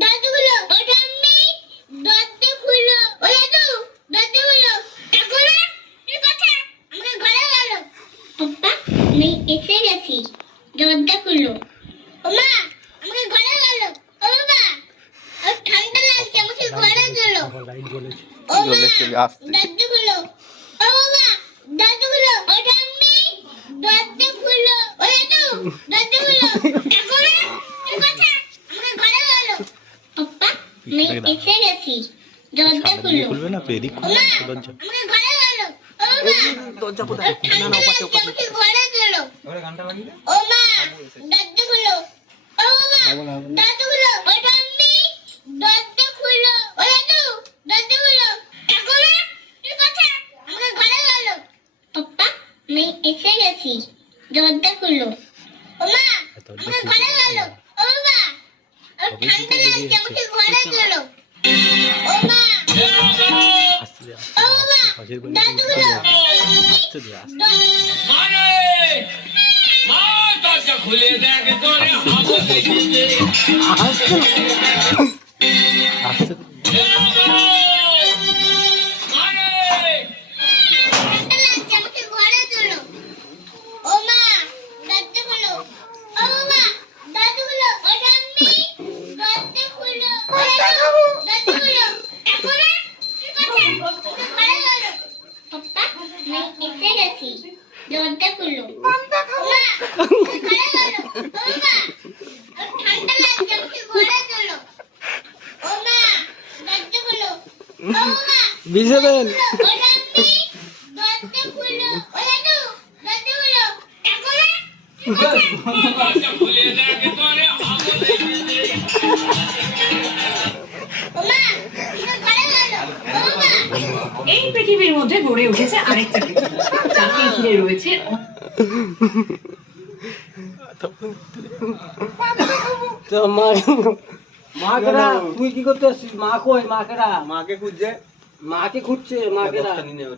দাদুগুলো ওটা আমি দরজা খুলো ও দাদু দরজা খুলো এখন এই কথা আমরা ঘরে গেল পাপা আমি এসে গেছি দরজা খুলো ওমা আমরা ঘরে গেল ও বাবা আর ঠান্ডা লাগছে আমাকে ঘরে গেল ওমা দরজা খুলো ও বাবা দাদুগুলো ওটা আমি দরজা খুলো ও দাদু দরজা খুলো এখন এই কথা আমরা ঘরে গেল পাপা আমি এসে গেছি দরজা খুলো খুলবে না তো এদিক খুলবে দরজা আমরা ঘরে গেল ও বাবা দরজা কোথায় ঠান্ডা লাগছে আমাকে ঘরে গেল ওরে গানটা লাগিয়ে ও মা দরজা খুলো ও বাবা দাদুগুলো ওটা আমি দরজা খুলো ও দাদু দরজা খুলো এখন এই কথা আমরা ঘরে গেল পাপা আমি এসে গেছি দরজা খুলো ও মা আমরা ঘরে গেল ও বাবা আর ঠান্ডা লাগছে আমাকে ঘরে গেল ও মা আসতে দে ও বাবা পাশের গলি দাদুগুলো আসতে দে মারে মা দরজা খুলে দেখ তোরে হাবো দেখে আসতে দে মারে ঠান্ডা লাগছে আমাকে ঘরে গেল ও মা দরজা খুলো ও বাবা দাদুগুলো ওটা আমি দরজা খুলো ও দাদু দরজা খুলো এখন এই কথা আমরা ঘরে গেল পাপা আমি এসে গেছি দরজা খুলো ও মা ঘরে গেল ও বাবা আর ঠান্ডা লাগছে আমাকে ঘরে গেল ও মা দরজা খুলো ও বাবা বিছে দেন ওটা আমি দরজা খুলো ও দাদু দরজা খুলো এখন এই কথা দরজা খুলে দেখ তোরে হাবো দেখে ওমা আমরা ঘরে গেল ও বাবা এই পৃথিবীর মধ্যে গড়ে উঠেছে আরেকটা পৃথিবী যাকে ঘিরে রয়েছে তো মাকেরা তুই কি করতে আসছিস? মা কই? মাকেরা মাকে খুঁজছে মাকে খুঁজছে। মাকেরা বস্তা নিয়ে নেবে।